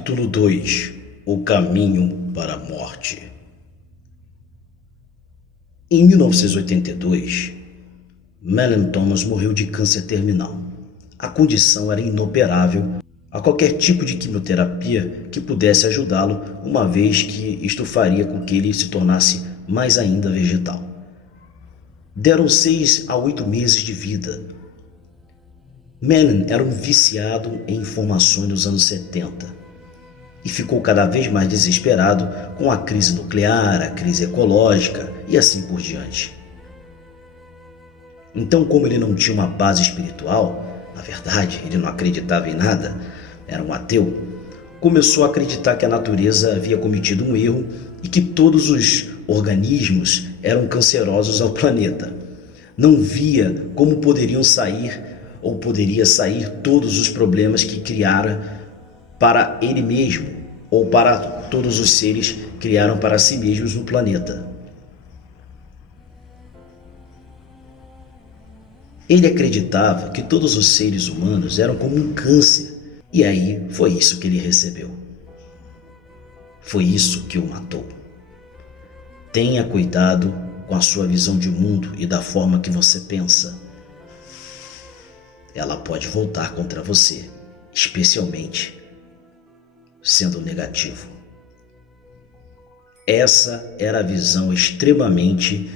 Capítulo 2: O caminho para a morte. Em 1982, Mellon Thomas morreu de câncer terminal. A condição era inoperável a qualquer tipo de quimioterapia que pudesse ajudá-lo, uma vez que isto faria com que ele se tornasse mais ainda vegetal. Deram 6 a 8 meses de vida. Mellon era um viciado em informações dos anos 70 e ficou cada vez mais desesperado com a crise nuclear, a crise ecológica e assim por diante. Então, como ele não tinha uma base espiritual, na verdade, ele não acreditava em nada, era um ateu, começou a acreditar que a natureza havia cometido um erro e que todos os organismos eram cancerosos ao planeta. Não via como poderiam sair ou poderia sair todos os problemas que criara para ele mesmo ou para todos os seres que criaram para si mesmos no planeta. Ele acreditava que todos os seres humanos eram como um câncer, e aí foi isso que ele recebeu. Foi isso que o matou. Tenha cuidado com a sua visão de mundo e da forma que você pensa. Ela pode voltar contra você, especialmente sendo negativo. Essa era a visão extremamente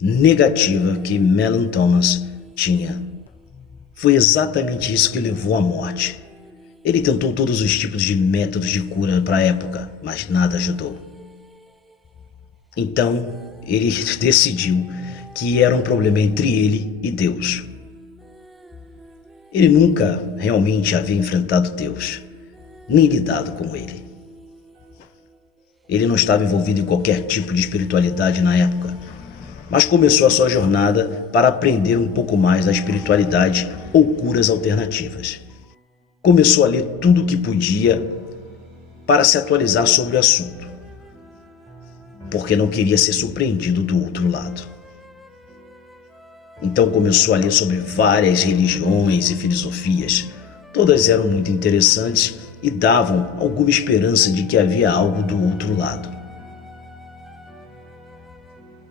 negativa que Mellon Thomas tinha. Foi exatamente isso que levou à morte. Ele tentou todos os tipos de métodos de cura para a época, mas nada ajudou. Então, ele decidiu que era um problema entre ele e Deus. Ele nunca realmente havia enfrentado Deus, nem lidado com ele. Ele não estava envolvido em qualquer tipo de espiritualidade na época, mas começou a sua jornada para aprender um pouco mais da espiritualidade ou curas alternativas. Começou a ler tudo o que podia para se atualizar sobre o assunto, porque não queria ser surpreendido do outro lado. Então começou a ler sobre várias religiões e filosofias. Todas eram muito interessantes e davam alguma esperança de que havia algo do outro lado.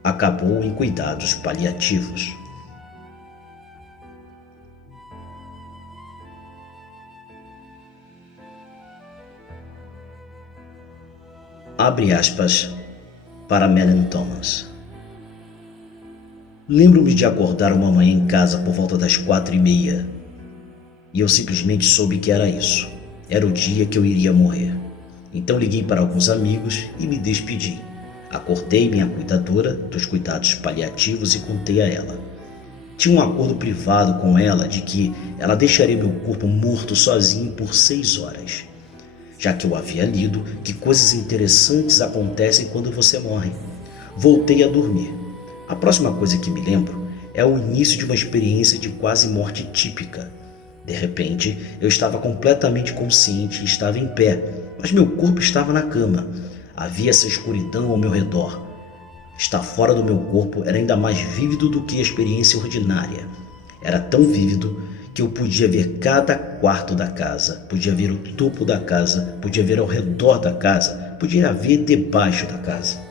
Acabou em cuidados paliativos. Abre aspas para Mellon Thomas. Lembro-me de acordar uma manhã em casa por volta das 4h30 e eu simplesmente soube que era isso. Era o dia que eu iria morrer. Então liguei para alguns amigos e me despedi. Acordei minha cuidadora dos cuidados paliativos e contei a ela. Tinha um acordo privado com ela de que ela deixaria meu corpo morto sozinho por 6 horas, já que eu havia lido que coisas interessantes acontecem quando você morre. Voltei a dormir. A próxima coisa que me lembro é o início de uma experiência de quase morte típica. De repente, eu estava completamente consciente e estava em pé, mas meu corpo estava na cama. Havia essa escuridão ao meu redor. Estar fora do meu corpo era ainda mais vívido do que a experiência ordinária. Era tão vívido que eu podia ver cada quarto da casa, podia ver o topo da casa, podia ver ao redor da casa, podia ver debaixo da casa.